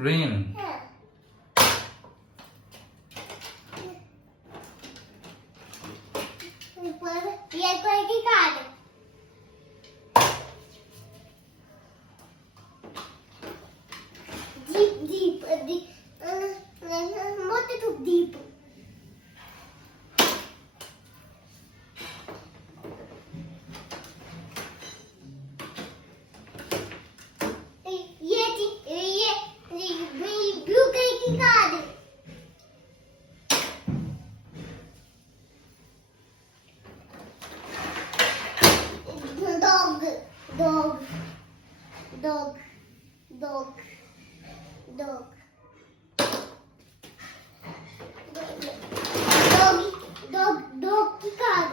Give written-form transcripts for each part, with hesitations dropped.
Rain. ये कोई की कार्ड दीप मोठे खूप दीप ये ब्लू कलर की card dog dog dog dog dog dog की कार्ड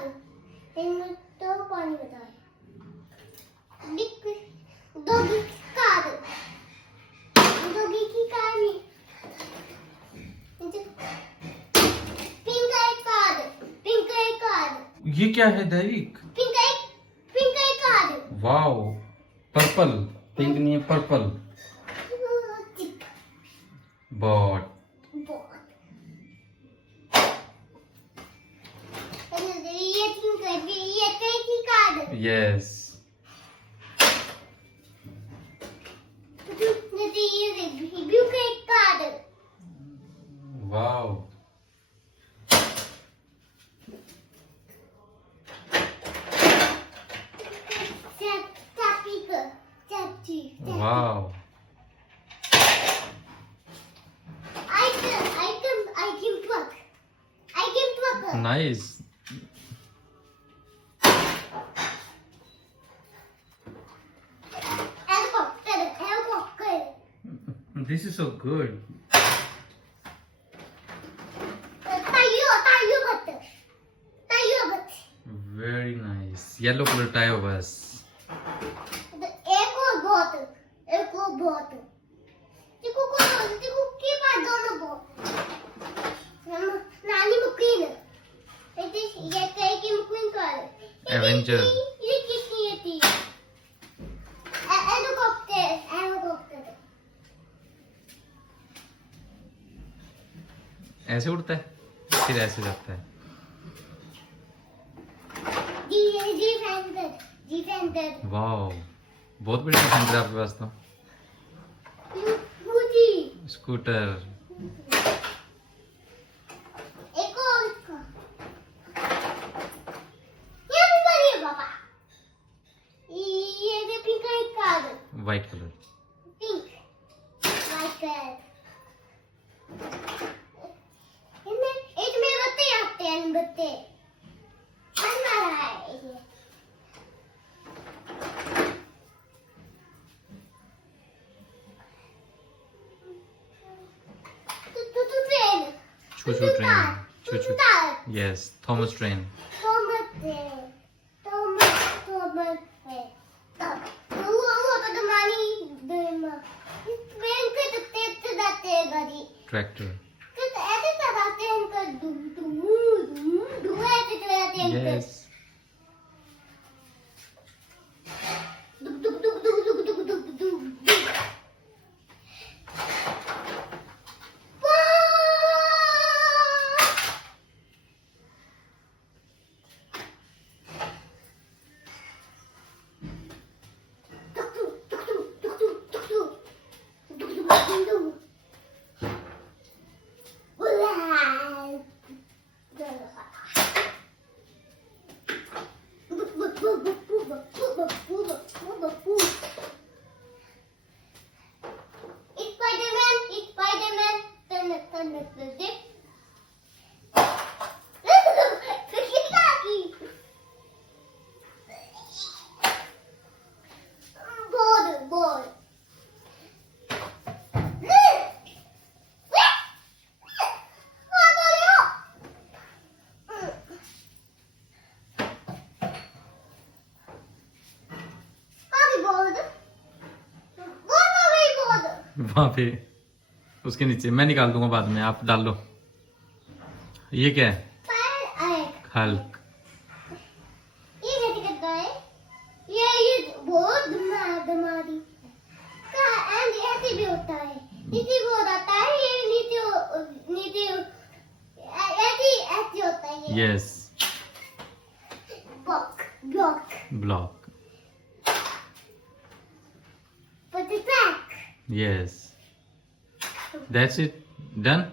इनमें तो पानी बताए dog की कार्ड की कार्ड पिंक कार्ड ये क्या है दैविक? Pink card wow, purple. Pink नहीं है, पर्पल। बॉट। ये की card yes. Blue card wow. Wow. I can pluck. Nice. Helicopter. This is so good. Tayo. Very nice. Yellow colour tie हो बस। एक और बहुत देखो के पास दोनों बहुत नानी मुक्कीन ये कहीं की मुक्कीन कर एवेंजर। ये किसकी है थी हेलीकॉप्टर ऐसे उड़ता है फिर ऐसे जाता है। डिफेंडर वाओ, बहुत बड़ी डिफेंडर है आपके पास तो। फूटी स्कूटर। एक और इसका ये भी बढ़िया बाबा ये pink card white colour. Pink white colour इसमें बत्ते आते हैं बत्ते बनना रहा है ये ट्रेन छू छू ट्रेन। छू छू। Yes, Thomas train. Thomas है वो तो तुम्हारी ट्रेन के तो जाते हैं गाड़ी ट्रैक्टर। तो ऐसे चलाते हैं उनका धुआं ऐसे चलाते हैं यस। वहां पे उसके नीचे मैं निकाल दूंगा बाद में, आप डाल लो। ये क्या है? हल्क। ये कैसे करता है? ये बहुत धमारी का एंड ऐसे भी होता है। इसी Yes. Block. Block. Put it back. Yes. That's it. Done?